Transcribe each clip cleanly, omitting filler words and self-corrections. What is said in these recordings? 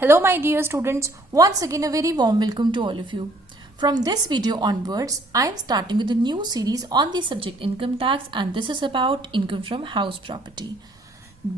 Hello my dear students, once again a very warm welcome to all of you. From this video onwards, I am starting with a new series on the subject income tax and this is about income from house property.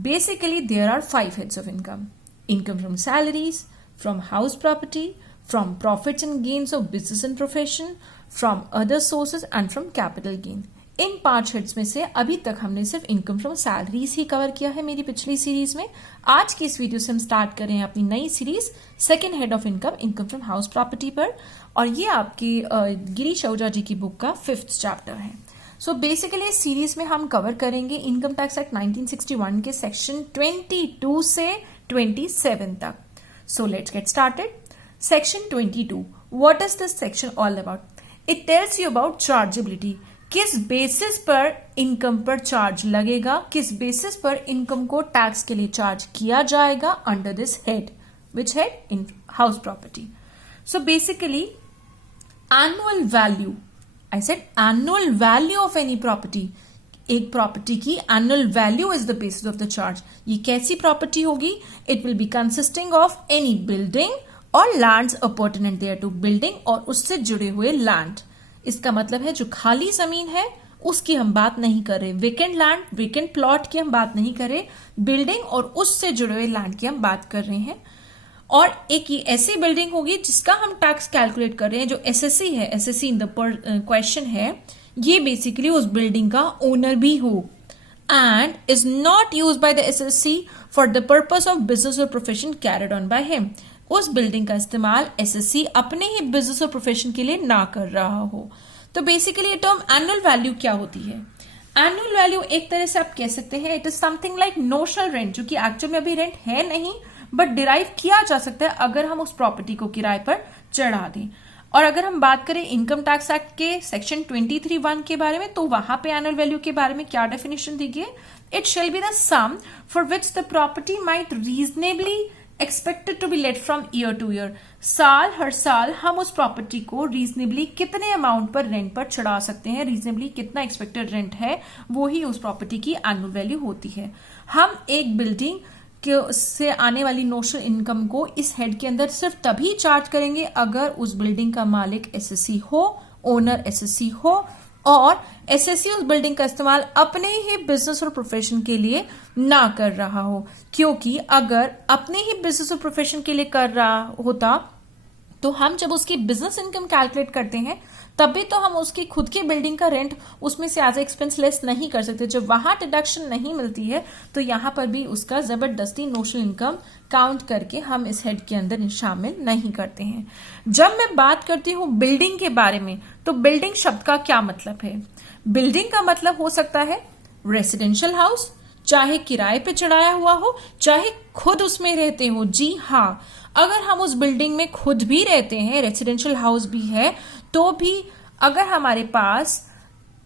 Basically, there are 5 heads of income. Income from salaries, from house property, from profits and gains of business and profession, from other sources and from capital gain. In 5 heads में से अभी तक हमने सिर्फ income from salaries he cover किया है मेरी पिछली सीरीज में। आज की इस वीडियो से हम स्टार्ट कर रहे हैं अपनी नई series second head of income, income from house property पर, और ये आपकी गिरीश आहूजा जी की बुक का 5th चैप्टर है। सो बेसिकली इस सीरीज में हम कवर करेंगे इनकम टैक्स एक्ट 1961 के सेक्शन 22 से 27 तक। So let's get started. Section 22, what is this section all about? It tells you about chargeability. किस बेसिस पर इनकम पर चार्ज लगेगा, किस बेसिस पर इनकम को टैक्स के लिए चार्ज किया जाएगा under this head, which head? In house property. So basically annual value, I said annual value of any property. एक प्रॉपर्टी की annual value is the basis of the charge. ये कैसी property होगी? It will be consisting of any building और lands अपॉर्टेनेंट there to, building और उससे जुड़े हुए लैंड। इसका मतलब है जो खाली जमीन है उसकी हम बात नहीं कर रहे, वेकेंट लैंड, वेकेंट प्लॉट की हम बात नहीं कर रहे, बिल्डिंग और उससे जुड़े हुए लैंड की हम बात कर रहे हैं। और एक ऐसी बिल्डिंग होगी जिसका हम टैक्स कैलकुलेट कर रहे हैं, जो एसएससी है, एसएससी इन द क्वेश्चन है, ये बेसिकली उस बिल्डिंग का ओनर भी हो and is not use by the assessee for the purpose of business और profession carried on by him. उस बिल्डिंग का इस्तेमाल एसएससी अपने ही बिजनेस और प्रोफेशन के लिए ना कर रहा हो। तो बेसिकली ये टर्म एनुअल वैल्यू क्या होती है? एनुअल वैल्यू एक तरह से आप कह सकते हैं it is something like notional rent, जो कि एक्चुअल में अभी रेंट है नहीं बट डिराइव किया जा सकता है अगर हम उस प्रॉपर्टी को किराए पर चढ़ा दें। और अगर हम बात करें इनकम टैक्स एक्ट के सेक्शन 23(1) के बारे में, तो वहां पे एनुअल वैल्यू के बारे में क्या डेफिनेशन दी गई है? It shall be the sum for which the property might reasonably expected to be let from year to year. साल हर साल हम उस प्रॉपर्टी को रीजनेबली कितने अमाउंट पर रेंट पर चढ़ा सकते हैं, रीजनेबली कितना एक्सपेक्टेड रेंट है, वो ही उस प्रॉपर्टी की एनुअल वैल्यू होती है। हम एक बिल्डिंग से आने वाली नोशनल इनकम को इस हेड के अंदर सिर्फ तभी चार्ज करेंगे अगर उस बिल्डिंग का मालिक एसएससी हो, ओनर एसएससी हो और एसएससी उस बिल्डिंग का इस्तेमाल अपने ही बिजनेस और प्रोफेशन के लिए ना कर रहा हो। क्योंकि अगर अपने ही बिजनेस और प्रोफेशन के लिए कर रहा होता तो हम जब उसकी बिजनेस इनकम कैलकुलेट करते हैं तभी तो हम उसकी खुद की बिल्डिंग का रेंट उसमें से एज एक्सपेंस लेस नहीं कर सकते। जब वहां डिडक्शन नहीं मिलती है तो यहां पर भी उसका जबरदस्ती नोशनल इनकम काउंट करके हम इस हेड के अंदर शामिल नहीं करते हैं। जब मैं बात करती हूं बिल्डिंग के बारे में, तो बिल्डिंग शब्द का क्या मतलब है? बिल्डिंग का मतलब हो सकता है रेसिडेंशियल हाउस, चाहे किराए पे चढ़ाया हुआ हो, चाहे खुद उसमें रहते हो। जी हाँ, अगर हम उस बिल्डिंग में खुद भी रहते हैं, रेसिडेंशियल हाउस भी है, तो भी अगर हमारे पास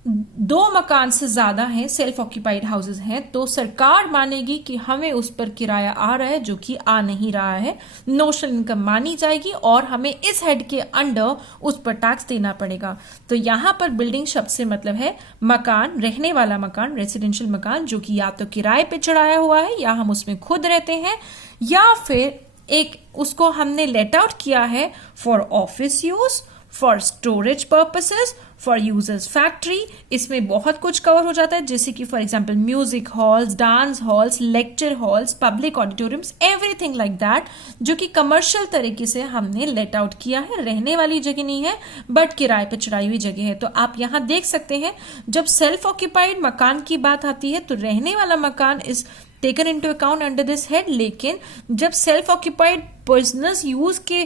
2 मकान से ज्यादा हैं, सेल्फ ऑक्यूपाइड हाउसेज हैं, तो सरकार मानेगी कि हमें उस पर किराया आ रहा है जो कि आ नहीं रहा है, नोशनल इनकम मानी जाएगी और हमें इस हेड के अंडर उस पर टैक्स देना पड़ेगा। तो यहां पर बिल्डिंग शब्द से मतलब है मकान, रहने वाला मकान, रेसिडेंशियल मकान, जो कि या तो किराए पे चढ़ाया हुआ है या हम उसमें खुद रहते हैं, या फिर एक उसको हमने लेट आउट किया है for office use, for storage purposes, for users factory. इसमें बहुत कुछ कवर हो जाता है, जैसे कि for example music halls, dance halls, lecture halls, public auditoriums, everything like that, जो कि कमर्शियल तरीके से हमने लेट आउट किया है। रहने वाली जगह नहीं है बट किराए पर चढ़ाई हुई जगह है। तो आप यहां देख सकते हैं जब सेल्फ ऑक्यूपाइड मकान की बात आती है तो रहने वाला मकान is taken into account under this head, लेकिन जब सेल्फ ऑक्यूपाइड बिजनेस यूज के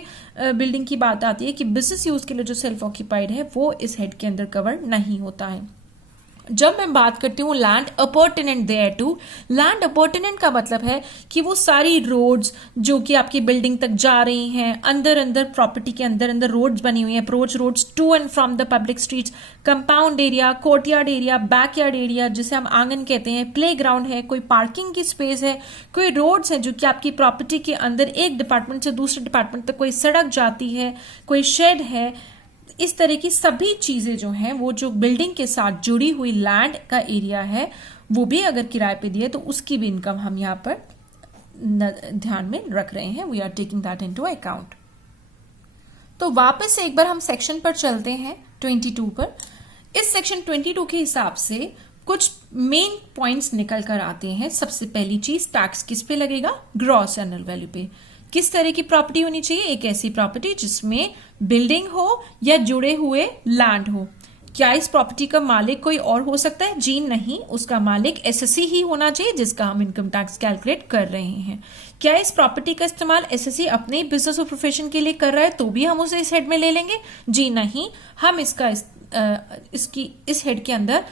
बिल्डिंग की बात आती है कि बिजनेस यूज के लिए जो सेल्फ ऑक्यूपाइड है वो इस हेड के अंदर कवर नहीं होता है। जब मैं बात करती हूँ लैंड अपॉर्टेनेंट देयर टू, लैंड अपॉर्टेनेंट का मतलब है कि वो सारी रोड्स जो कि आपकी बिल्डिंग तक जा रही हैं, अंदर अंदर प्रॉपर्टी के अंदर अंदर रोड्स बनी हुई हैं, approach roads to and from the public streets, compound area, courtyard area, backyard area जिसे हम आंगन कहते हैं, प्ले ग्राउंड है, कोई पार्किंग की स्पेस है, कोई रोड्स है जो कि आपकी प्रॉपर्टी के अंदर एक डिपार्टमेंट से दूसरे डिपार्टमेंट तक कोई सड़क जाती है, कोई शेड है, इस तरह की सभी चीजें जो हैं वो जो बिल्डिंग के साथ जुड़ी हुई लैंड का एरिया है वो भी अगर किराए पे दिए तो उसकी भी इनकम हम यहाँ पर ध्यान में रख रहे हैं, we are taking that into account. तो वापस से एक बार हम सेक्शन पर चलते हैं 22 पर। इस सेक्शन 22 के हिसाब से कुछ मेन पॉइंट्स निकल कर आते हैं। सबसे पहली चीज, टैक्स किस पे लगेगा? ग्रॉस एनुअल वैल्यू पे। किस तरह की प्रॉपर्टी होनी चाहिए? एक ऐसी प्रॉपर्टी जिसमें बिल्डिंग हो या जुड़े हुए लैंड हो। क्या इस प्रॉपर्टी का मालिक कोई और हो सकता है? जी नहीं, उसका मालिक एसएससी ही होना चाहिए जिसका हम इनकम टैक्स कैलकुलेट कर रहे हैं। क्या इस प्रॉपर्टी का इस्तेमाल एसएससी अपने बिजनेस और प्रोफेशन के लिए कर रहा है तो भी हम उसे इस हेड में ले लेंगे? जी नहीं, हम इस हेड के अंदर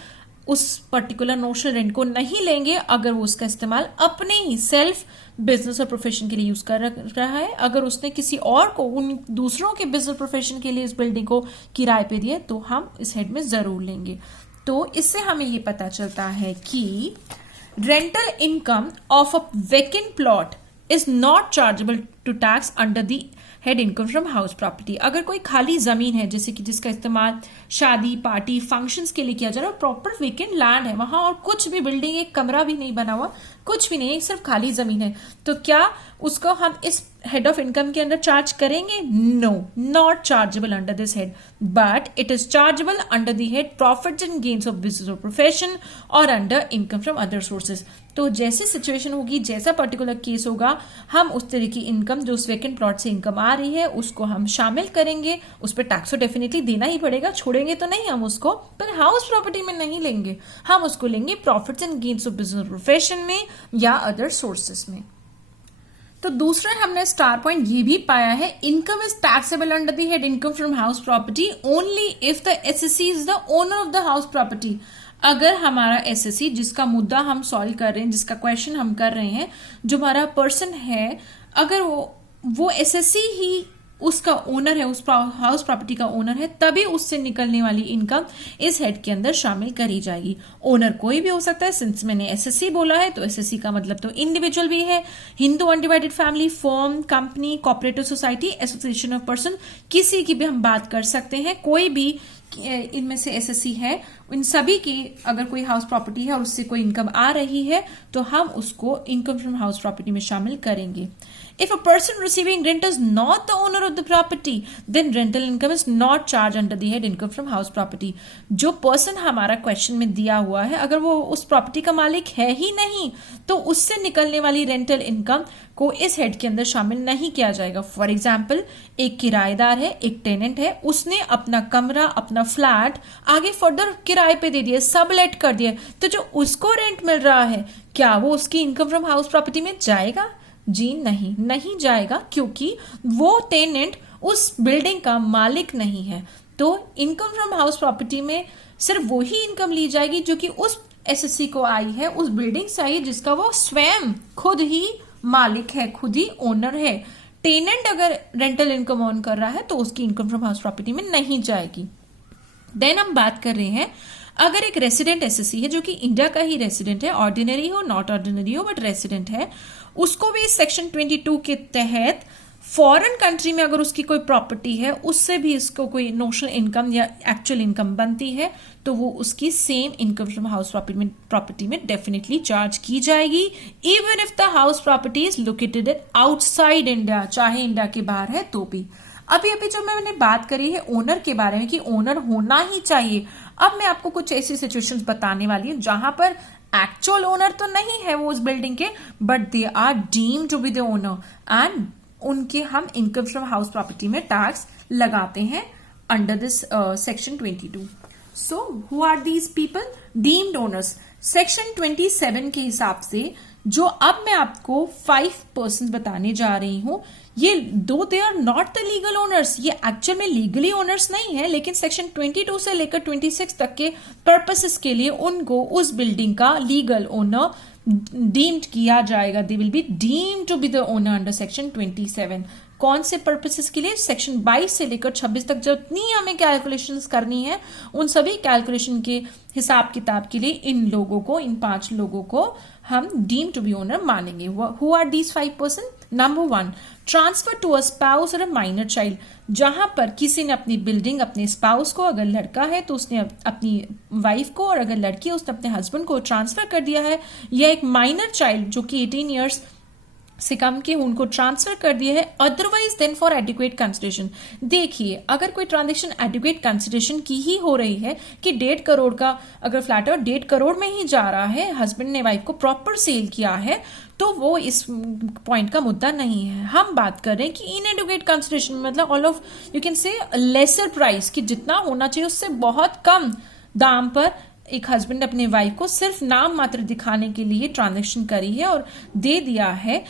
उस पर्टिकुलर नोशनल रेंट को नहीं लेंगे अगर वो उसका इस्तेमाल अपने ही सेल्फ बिजनेस और प्रोफेशन के लिए यूज कर रहा है। अगर उसने किसी और को, उन दूसरों के बिजनेस प्रोफेशन के लिए इस बिल्डिंग को किराए पे दिया तो हम इस हेड में जरूर लेंगे। तो इससे हमें ये पता चलता है कि rental income of a vacant plot is not chargeable to tax under the head income from house property. अगर कोई खाली जमीन है जैसे कि जिसका इस्तेमाल शादी, पार्टी, फंक्शंस के लिए किया जा रहा है, प्रॉपर वेकेंट लैंड है वहां और कुछ भी बिल्डिंग, एक कमरा भी नहीं बना हुआ, कुछ भी नहीं, सिर्फ खाली जमीन है, तो क्या उसको हम इस हेड ऑफ इनकम के अंदर चार्ज करेंगे? No, not chargeable under this head, but it is chargeable under the head profits and gains of business और प्रोफेशन और under income from other sources. तो जैसी सिचुएशन होगी, जैसा पर्टिकुलर केस होगा, हम उस तरह की इनकम जो उस वेकेंट प्लॉट से इनकम आ रही है उसको हम शामिल करेंगे। उस पर टैक्स तो डेफिनेटली देना ही पड़ेगा, छोड़ेंगे तो नहीं हम उसको, पर हाउस प्रॉपर्टी में नहीं लेंगे, हम उसको लेंगे profits and gains of business profession में या अदर सोर्सेस में। तो दूसरा हमने स्टार पॉइंट ये भी पाया है, income is taxable under the head income from house property only if the assessee is the owner of the house property. अगर हमारा एसएससी, जिसका मुद्दा हम सॉल्व कर रहे हैं, जिसका क्वेश्चन हम कर रहे हैं, जो हमारा पर्सन है, अगर वो एसएससी ही उसका ओनर है, उस हाउस प्रॉपर्टी का ओनर है, तभी उससे निकलने वाली इनकम इस हेड के अंदर शामिल करी जाएगी। ओनर कोई भी हो सकता है, सिंस मैंने एसएससी बोला है तो एसएससी का मतलब तो इंडिविजुअल भी है, Hindu undivided family, firm, company, cooperative society, association of person, किसी की भी हम बात कर सकते हैं। कोई भी इनमें से एसएससी है, इन सभी की अगर कोई हाउस प्रॉपर्टी है और उससे कोई इनकम आ रही है तो हम उसको इनकम फ्रॉम हाउस प्रॉपर्टी में शामिल करेंगे। If a person receiving rent is not the owner of the property, then rental income is not charged under the head income from house property. जो पर्सन हमारा क्वेश्चन में दिया हुआ है, अगर वो उस प्रॉपर्टी का मालिक है ही नहीं तो उससे निकलने वाली रेंटल इनकम को इस हेड के अंदर शामिल नहीं किया जाएगा। फॉर एग्जाम्पल, एक किराएदार है, एक टेनेंट है, उसने अपना कमरा, अपना फ्लैट आगे फर्दर किराए पे दे दिया, सबलेट कर दिया, तो जो उसको रेंट मिल रहा है क्या वो उसकी इनकम फ्रॉम हाउस प्रॉपर्टी में जाएगा? जी नहीं, नहीं जाएगा, क्योंकि वो टेनेंट उस बिल्डिंग का मालिक नहीं है। तो इनकम फ्रॉम हाउस प्रॉपर्टी में सिर्फ वही इनकम ली जाएगी जो कि उस एसएससी को आई है, उस बिल्डिंग से आई जिसका वो स्वयं खुद ही मालिक है, खुद ही ओनर है। टेनेंट अगर रेंटल इनकम ऑन कर रहा है तो उसकी इनकम फ्रॉम हाउस प्रॉपर्टी में नहीं जाएगी। देन हम बात कर रहे हैं, अगर एक रेसिडेंट एसएससी है जो कि इंडिया का ही रेसिडेंट है, ऑर्डिनरी हो, नॉट ऑर्डिनरी हो, बट रेसिडेंट है, उसको भी सेक्शन 22 के तहत फॉरेन कंट्री में अगर उसकी कोई प्रॉपर्टी है, उससे भी इसको कोई नोशनल इनकम या एक्चुअल इनकम बनती है तो वो उसकी same income from house property में डेफिनेटली चार्ज की जाएगी, even if the house property is located outside India, चाहे इंडिया के बाहर है तो भी। अभी जो मैंने बात करी है ओनर के बारे में कि ओनर होना ही चाहिए, अब मैं आपको कुछ ऐसी सिचुएशंस बताने वाली हूं जहां पर एक्चुअल ओनर तो नहीं है वो उस बिल्डिंग के, but they are deemed to be the owner and उनके हम इनकम फ्रॉम हाउस प्रॉपर्टी में टैक्स लगाते हैं under this section 22। So who are these people? Deemed owners. Section 27 के हिसाब से जो अब मैं आपको 5 पर्सन बताने जा रही हूं, ये दो they are not the legal owners, ये एक्चुअल में लीगली ओनर्स नहीं है, लेकिन सेक्शन 22 से लेकर 26 तक के पर्पसेस के लिए उनको उस बिल्डिंग का लीगल ओनर डीम्ड किया जाएगा। They will be deemed to be the owner under section 27। कौन से पर्पसेस के लिए? सेक्शन 22 से लेकर 26 तक जितनी हमें कैलकुलेशंस करनी है, उन सभी कैलकुलेशन के हिसाब किताब के लिए इन लोगों को, इन 5 लोगों को हम डीम टू बी ओनर मानेंगे। Who are these 5 person? Number 1, transfer to a spouse और अ माइनर चाइल्ड। जहां पर किसी ने अपनी बिल्डिंग अपने स्पाउस को, अगर लड़का है तो उसने अपनी वाइफ को, और अगर लड़की है उसने अपने हस्बैंड को ट्रांसफर कर दिया है, या एक माइनर चाइल्ड जो कि 18 ईयर्स से कम के उनको ट्रांसफर कर दिया है, otherwise then for adequate consideration. देखिए, अगर कोई ट्रांजेक्शन एडिक्वेट कंसिडरेशन की ही हो रही है कि 1.5 करोड़ का अगर फ्लैट है और 1.5 करोड़ में ही जा रहा है, हस्बैंड ने वाइफ को प्रॉपर सेल किया है, तो वो इस पॉइंट का मुद्दा नहीं है। हम बात कर रहे हैं कि इनएडुकेट कंसिडरेशन मतलब all of you can say lesser price, कि जितना होना चाहिए उससे बहुत कम दाम पर एक हस्बैंड अपने वाइफ को सिर्फ नाम मात्र दिखाने के लिए ट्रांजैक्शन करी है और दे दिया है।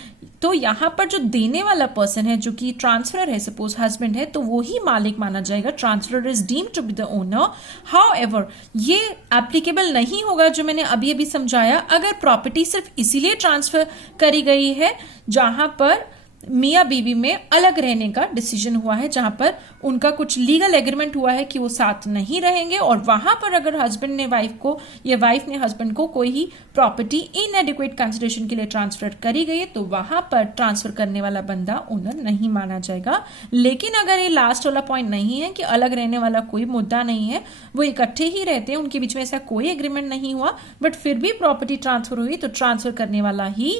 तो यहाँ पर जो देने वाला पर्सन है, जो कि ट्रांसफरर है, सपोज हस्बैंड है, तो वो ही मालिक माना जाएगा। Transferor is deemed to be the owner. However ये एप्लीकेबल नहीं होगा जो मैंने अभी अभी समझाया अगर प्रॉपर्टी सिर्फ इसीलिए ट्रांसफर करी गई है जहां पर मियाँ बीवी में अलग रहने का डिसीजन हुआ है, जहां पर उनका कुछ लीगल एग्रीमेंट हुआ है कि वो साथ नहीं रहेंगे, और वहां पर अगर हस्बैंड ने वाइफ को या वाइफ ने हस्बैंड को कोई ही प्रॉपर्टी इनएडिक्वेट कंसिडरेशन के लिए ट्रांसफर करी गई है, तो वहां पर ट्रांसफर करने वाला बंदा ओनर नहीं माना जाएगा। लेकिन अगर ये लास्ट वाला पॉइंट नहीं है कि अलग रहने वाला कोई मुद्दा नहीं है, वो इकट्ठे ही रहते हैं, उनके बीच में ऐसा कोई एग्रीमेंट नहीं हुआ, बट फिर भी प्रॉपर्टी ट्रांसफर हुई, तो ट्रांसफर करने वाला ही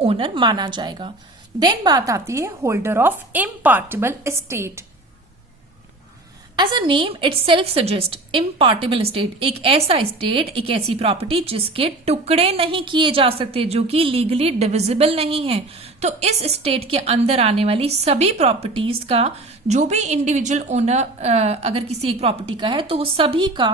ओनर माना जाएगा। देन बात आती है holder of impartible estate. As a name itself suggest, impartible estate एक ऐसा एस्टेट, एक ऐसी प्रॉपर्टी जिसके टुकड़े नहीं किए जा सकते, जो कि लीगली डिविजिबल नहीं है। तो इस एस्टेट के अंदर आने वाली सभी प्रॉपर्टीज का जो भी इंडिविजुअल ओनर अगर किसी एक प्रॉपर्टी का है, तो वो सभी का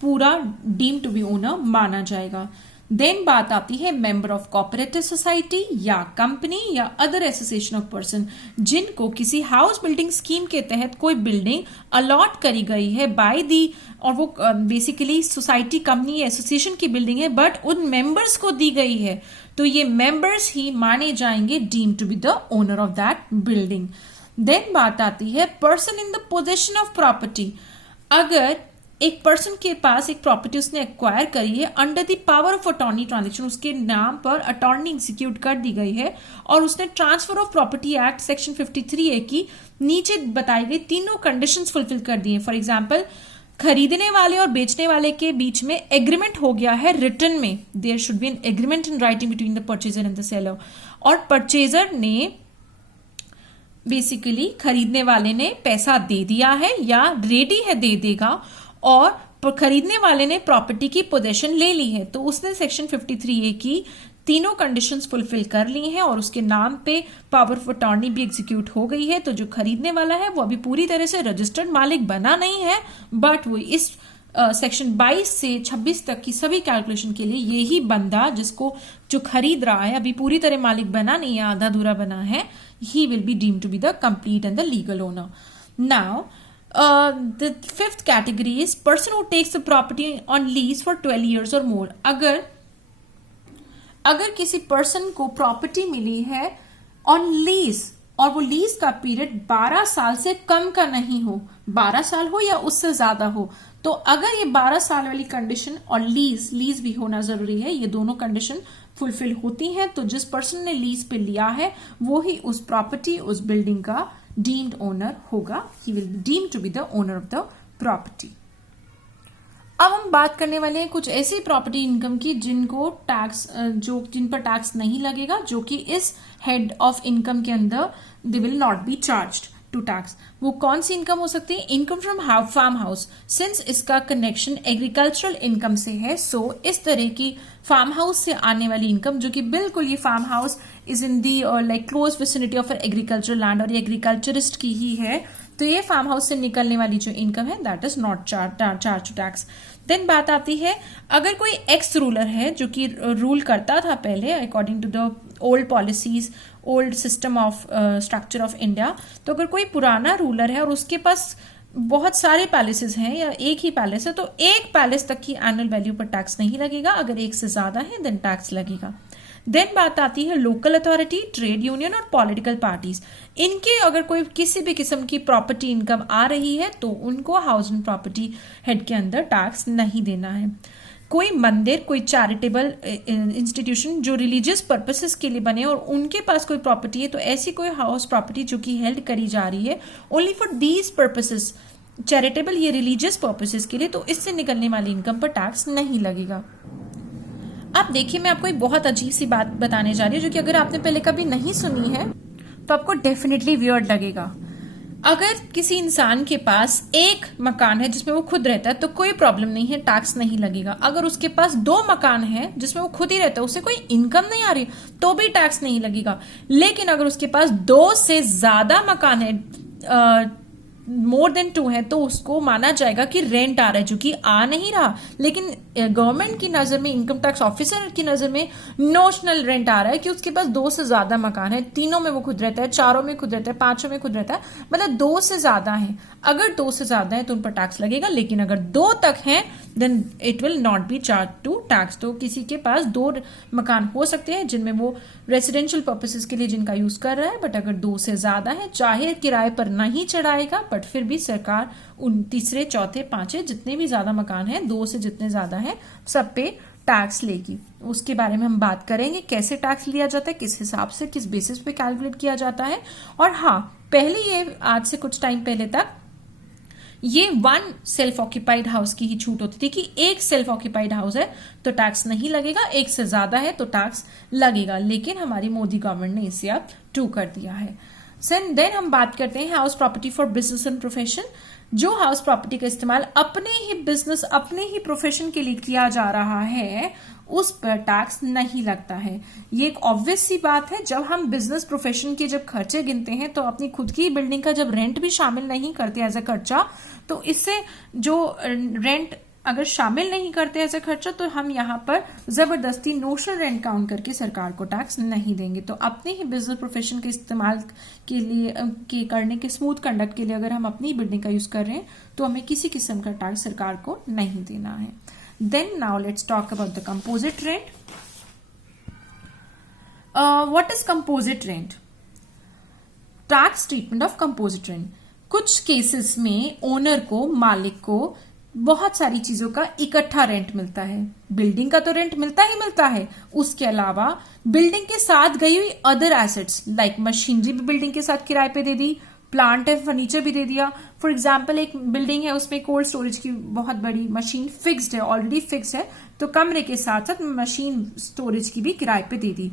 पूरा डीम टू बी ओनर माना जाएगा। देन बात आती है मेंबर ऑफ कोऑपरेटिव सोसाइटी या कंपनी या अदर एसोसिएशन ऑफ पर्सन, जिनको किसी हाउस बिल्डिंग स्कीम के तहत कोई बिल्डिंग अलॉट करी गई है बाय दी, और वो बेसिकली सोसाइटी, कंपनी या एसोसिएशन की बिल्डिंग है, बट उन मेंबर्स को दी गई है, तो ये मेंबर्स ही माने जाएंगे deem to be the owner of that building. Then बात आती है person in the possession of property. अगर एक पर्सन के पास एक प्रॉपर्टी उसने एक्वायर करी है under the power of attorney transaction, उसके नाम पर अटॉर्नी एग्जीक्यूट कर दी गई है, और उसने transfer of property act section 53A की नीचे बताई गई तीनों कंडीशंस फुलफिल कर दी है। फॉर एग्जांपल, खरीदने वाले और बेचने वाले के बीच में एग्रीमेंट हो गया है रिटन में, there should be an agreement in writing between the purchaser and the seller, और परचेजर ने बेसिकली खरीदने वाले ने पैसा दे दिया है या रेडी है दे देगा, और खरीदने वाले ने प्रॉपर्टी की पोजेशन ले ली है, तो उसने सेक्शन 53A की तीनों कंडीशंस फुलफिल कर ली हैं और उसके नाम पे पावर ऑफ अटॉर्नी भी एग्जीक्यूट हो गई है। तो जो खरीदने वाला है वो अभी पूरी तरह से रजिस्टर्ड मालिक बना नहीं है, बट वो इस सेक्शन 22 से 26 तक की सभी कैलकुलेशन के लिए यही बंदा जिसको जो खरीद रहा है अभी पूरी तरह मालिक बना नहीं है, आधा अधूरा बना है, he will be deemed to be the complete and the legal owner. Now the fifth category is person who takes the property on lease for 12 years or more। अगर किसी पर्सन को प्रॉपर्टी मिली है ऑन लीज और वो lease का period 12 साल से कम का नहीं हो, 12 साल हो या उससे ज्यादा हो, तो अगर ये 12 साल वाली कंडीशन और लीज भी होना जरूरी है, ये दोनों कंडीशन फुलफिल होती हैं, तो जिस पर्सन ने लीज पे लिया है वो ही उस प्रॉपर्टी, उस बिल्डिंग का डीम्ड ओनर होगा। He will be deemed to be the owner of the property. अब हम बात करने वाले हैं कुछ ऐसी प्रॉपर्टी इनकम की जिनको टैक्स जिन पर टैक्स नहीं लगेगा, जो कि इस हेड ऑफ इनकम के अंदर they will not be charged to tax. वो कौन सी इनकम हो सकती है? Income from farm house, since इसका कनेक्शन एग्रीकल्चरल इनकम से है, सो इस तरह की फार्म हाउस से आने वाली इनकम, जो कि बिल्कुल ये farm house is in the like close vicinity of agricultural land और ये एग्रीकल्चरिस्ट की ही है, तो ये फार्म हाउस से निकलने वाली जो इनकम है that is not charge to tax. Then बात आती है अगर कोई एक्स रूलर है जो कि रूल करता था पहले according to the old policies, old system of structure of India, तो अगर कोई पुराना रूलर है और उसके पास बहुत सारे पैलेसेस हैं या एक ही पैलेस है, तो एक पैलेस तक की एनुअल वैल्यू पर टैक्स नहीं लगेगा, अगर एक से ज्यादा है देन टैक्स लगेगा। देन बात आती है लोकल अथॉरिटी, ट्रेड यूनियन और पॉलिटिकल पार्टीज। इनके अगर कोई किसी भी किस्म की प्रॉपर्टी इनकम आ रही है तो उनको हाउस एंड प्रॉपर्टी हेड के अंदर टैक्स नहीं देना है। कोई मंदिर, कोई चैरिटेबल इंस्टीट्यूशन जो रिलीजियस पर्पसेस के लिए बने और उनके पास कोई प्रॉपर्टी है, तो ऐसी कोई हाउस प्रॉपर्टी जो कि हेल्ड करी जा रही है only for these purposes, charitable या रिलीजियस पर्पसेस के लिए, तो इससे निकलने वाली इनकम पर टैक्स नहीं लगेगा। अब देखिए, मैं आपको एक बहुत अजीब सी बात बताने जा रही हूँ, जो कि अगर आपने पहले कभी नहीं सुनी है तो आपको डेफिनेटली वियर्ड लगेगा। अगर किसी इंसान के पास एक मकान है जिसमें वो खुद रहता है तो कोई प्रॉब्लम नहीं है, टैक्स नहीं लगेगा। अगर उसके पास 2 मकान है जिसमें वो खुद ही रहता है, उससे कोई इनकम नहीं आ रही, तो भी टैक्स नहीं लगेगा। लेकिन अगर उसके पास 2 से ज्यादा मकान है, मोर देन 2 है, तो उसको माना जाएगा कि रेंट आ रहा है, जो कि आ नहीं रहा। लेकिन गवर्नमेंट की नजर में, इनकम टैक्स ऑफिसर की नजर में नोशनल रेंट आ रहा है कि उसके पास 2 से ज्यादा मकान है, 3 में वो खुद रहता है, 4 में खुद रहता है, 5 में खुद रहता है, मतलब 2 से ज्यादा है। अगर 2 से ज्यादा है तो उन पर टैक्स लगेगा, लेकिन अगर 2 तक है then it will not be charge to tax. तो किसी के पास 2 मकान हो सकते हैं जिनमें वो रेसिडेंशियल पर्पसेस के लिए जिनका यूज कर रहा है, बट अगर 2 से ज्यादा है, चाहे किराए पर नहीं चढ़ाएगा, बट फिर भी सरकार उन तीसरे, चौथे, पांचवे जितने भी ज्यादा मकान हैं, 2 से जितने ज्यादा है, सब पे टैक्स लेगी। उसके बारे में हम बात करेंगे, कैसे टैक्स लिया जाता है, किस हिसाब से, किस बेसिस पे कैलकुलेट किया जाता है। और हाँ, पहले ये आज से कुछ टाइम पहले तक ये 1 सेल्फ ऑक्यूपाइड हाउस की ही छूट होती थी कि एक सेल्फ ऑक्यूपाइड हाउस है तो टैक्स नहीं लगेगा, एक से ज्यादा है तो टैक्स लगेगा। लेकिन हमारी मोदी गवर्नमेंट ने इसे अब 2 कर दिया है। देन हम बात करते हैं house property for business and profession. जो हाउस प्रॉपर्टी का इस्तेमाल अपने ही बिजनेस, अपने ही प्रोफेशन के लिए किया जा रहा है, उस पर टैक्स नहीं लगता है। ये एक ऑब्वियस सी बात है। जब हम बिजनेस प्रोफेशन के जब खर्चे गिनते हैं तो अपनी खुद की बिल्डिंग का जब रेंट भी शामिल नहीं करते एज अ खर्चा, तो इससे जो रेंट अगर शामिल नहीं करते ऐसे खर्चा, तो हम यहाँ पर जबरदस्ती नोशनल रेंट काउंट करके सरकार को टैक्स नहीं देंगे। तो अपने ही बिजनेस प्रोफेशन के इस्तेमाल के लिए करने के स्मूथ कंडक्ट के लिए अगर हम अपनी बिल्डिंग का यूज कर रहे हैं तो हमें किसी किस्म का टैक्स सरकार को नहीं देना है। Then now let's talk about the composite rent. What is composite rent? Tax treatment of composite rent. कुछ केसेस में ओनर को, मालिक को बहुत सारी चीजों का इकट्ठा रेंट मिलता है। बिल्डिंग का तो रेंट मिलता ही मिलता है, उसके अलावा बिल्डिंग के साथ गई हुई अदर एसेट्स लाइक मशीनरी भी बिल्डिंग के साथ किराए पे दे दी, प्लांट है, फर्नीचर भी दे दिया। फॉर एग्जाम्पल, एक बिल्डिंग है, उसमें कोल्ड स्टोरेज की बहुत बड़ी मशीन फिक्स्ड है, ऑलरेडी फिक्स्ड है, तो कमरे के साथ साथ मशीन स्टोरेज की भी किराए पे दे दी।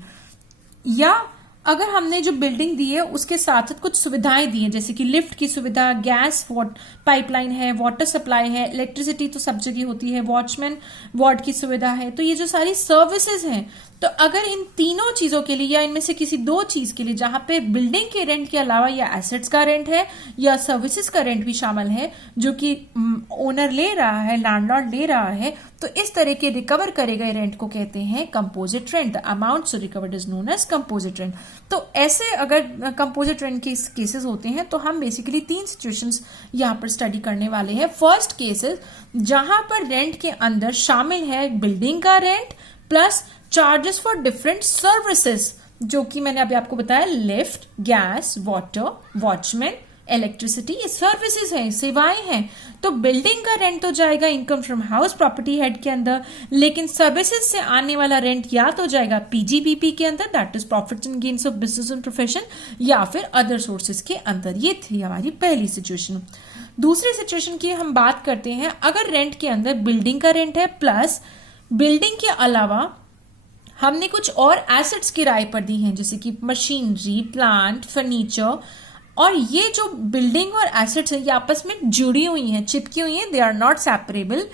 या अगर हमने जो बिल्डिंग दी है उसके साथ साथ कुछ सुविधाएं दी हैं, जैसे कि लिफ्ट की सुविधा, गैस पाइपलाइन है, वाटर सप्लाई है, इलेक्ट्रिसिटी तो सब जगह होती है, वॉचमैन वार्ड की सुविधा है। तो ये जो सारी सर्विसेज हैं, तो अगर इन तीनों चीजों के लिए या इनमें से किसी 2 चीज के लिए, जहां पे बिल्डिंग के रेंट के अलावा या एसेट्स का रेंट है या सर्विसेज का रेंट भी शामिल है, जो कि ओनर ले रहा है, लैंडलॉर्ड ले रहा है, तो इस तरह के रिकवर करे गए रेंट को कहते हैं composite rent. The amount so recovered is known as composite rent. तो ऐसे अगर कंपोजिट रेंट के केसेस होते हैं तो हम बेसिकली 3 सिचुएशंस यहाँ पर स्टडी करने वाले हैं। फर्स्ट केसेस जहां पर रेंट के अंदर शामिल है बिल्डिंग का rent plus charges for different services, जो कि मैंने अभी आपको बताया, lift, gas, water, watchman, electricity, ये सर्विसेज हैं, सेवाएं हैं। तो बिल्डिंग का रेंट तो जाएगा income from house property head के अंदर, लेकिन सर्विसेज से आने वाला रेंट या तो जाएगा पीजीबीपी के अंदर, that is profits and gains of business and profession, या फिर अदर सोर्सेज के अंदर। ये थी हमारी पहली सिचुएशन। दूसरी सिचुएशन की हम बात करते हैं, अगर रेंट के अंदर बिल्डिंग का रेंट है प्लस बिल्डिंग के अलावा हमने कुछ और एसेट्स किराए पर दी हैं, जैसे कि मशीनरी, प्लांट, फर्नीचर, और ये जो बिल्डिंग और एसेट्स हैं ये आपस में जुड़ी हुई हैं, चिपकी हुई हैं, they are not separable,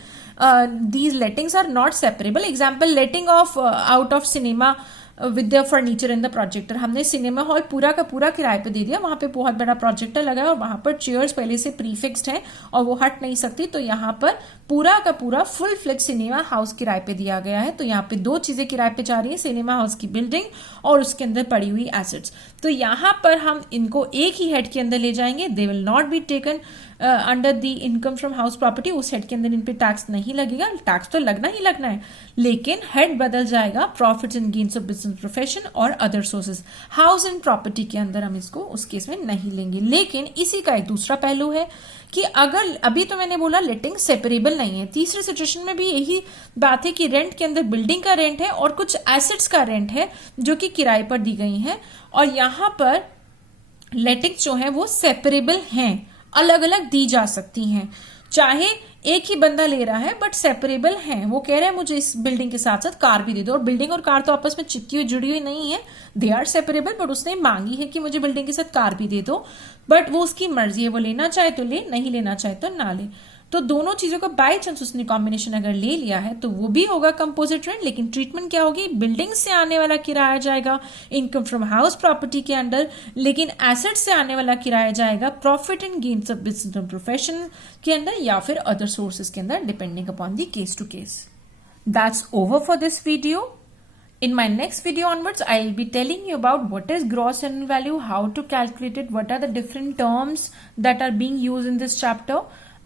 these lettings are not separable. Example, letting of out of cinema with the furniture in the projector. हमने सिनेमा हॉल पूरा का पूरा किराए पे दे दिया, वहां पे बहुत बड़ा प्रोजेक्टर लगा है और वहां पर चेयर्स पहले से प्रीफिक्स्ड है और वो हट नहीं सकती, तो यहाँ पर पूरा का पूरा फुल फ्लेज सिनेमा हाउस किराए पे दिया गया है। तो यहाँ पे 2 चीजें किराए पे जा रही है, सिनेमा हाउस की बिल्डिंग और उसके अंदर पड़ी हुई एसेट्स। तो यहाँ पर हम इनको एक ही हेड के अंदर ले जाएंगे, दे will not be taken under the income from house property. उस हेड के अंदर इन पे टैक्स नहीं लगेगा, टैक्स तो लगना ही लगना है, लेकिन हेड बदल जाएगा profits and gains of business profession और other sources. House and property के अंदर हम इसको उस केस में नहीं लेंगे। लेकिन इसी का एक दूसरा पहलू है कि अगर अभी तो मैंने बोला लेटिंग सेपरेबल नहीं है, तीसरी सिचुएशन में भी यही बात है कि रेंट के अंदर बिल्डिंग का रेंट है और कुछ एसेट्स का रेंट है जो कि किराए पर दी गई हैं, और यहां पर लेटिंग्स जो है वो सेपरेबल हैं, अलग अलग दी जा सकती हैं। चाहे एक ही बंदा ले रहा है बट सेपरेबल हैं, वो कह रहे हैं मुझे इस बिल्डिंग के साथ साथ कार भी दे दो, और बिल्डिंग और कार तो आपस में चिपकी हुई जुड़ी हुई नहीं है, दे आर सेपरेबल, बट उसने मांगी है कि मुझे बिल्डिंग के साथ कार भी दे दो, बट वो उसकी मर्जी है, वो लेना चाहे तो ले, नहीं लेना चाहे तो ना ले। तो दोनों चीजों का बाय चांस उसने कॉम्बिनेशन अगर ले लिया है तो वो भी होगा कंपोजिट रेंट, लेकिन ट्रीटमेंट क्या होगी, बिल्डिंग से आने वाला किराया जाएगा इनकम फ्रॉम हाउस प्रॉपर्टी के अंडर, लेकिन एसेट से आने वाला किराया जाएगा profit and gains of business and profession के अंदर या फिर अदर सोर्सेज के अंदर, depending upon the case to case. That's over for this video. In my next video onwards, I'll be telling you about what is gross annual value, how to calculate it, what are the different terms that are being used in this chapter,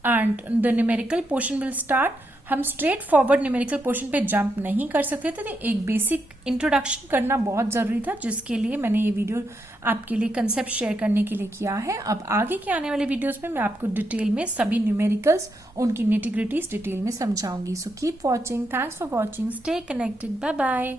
and the numerical portion will start. हम straight forward numerical portion पे jump नहीं कर सकते थे, एक basic introduction करना बहुत जरूरी था, जिसके लिए मैंने ये वीडियो आपके लिए कंसेप्ट शेयर करने के लिए किया है। अब आगे के आने वाले वीडियोस में मैं आपको डिटेल में सभी न्यूमेरिकल्स, उनकी निटिग्रिटीज डिटेल में समझाऊंगी। So keep watching, thanks for watching, stay connected, bye bye.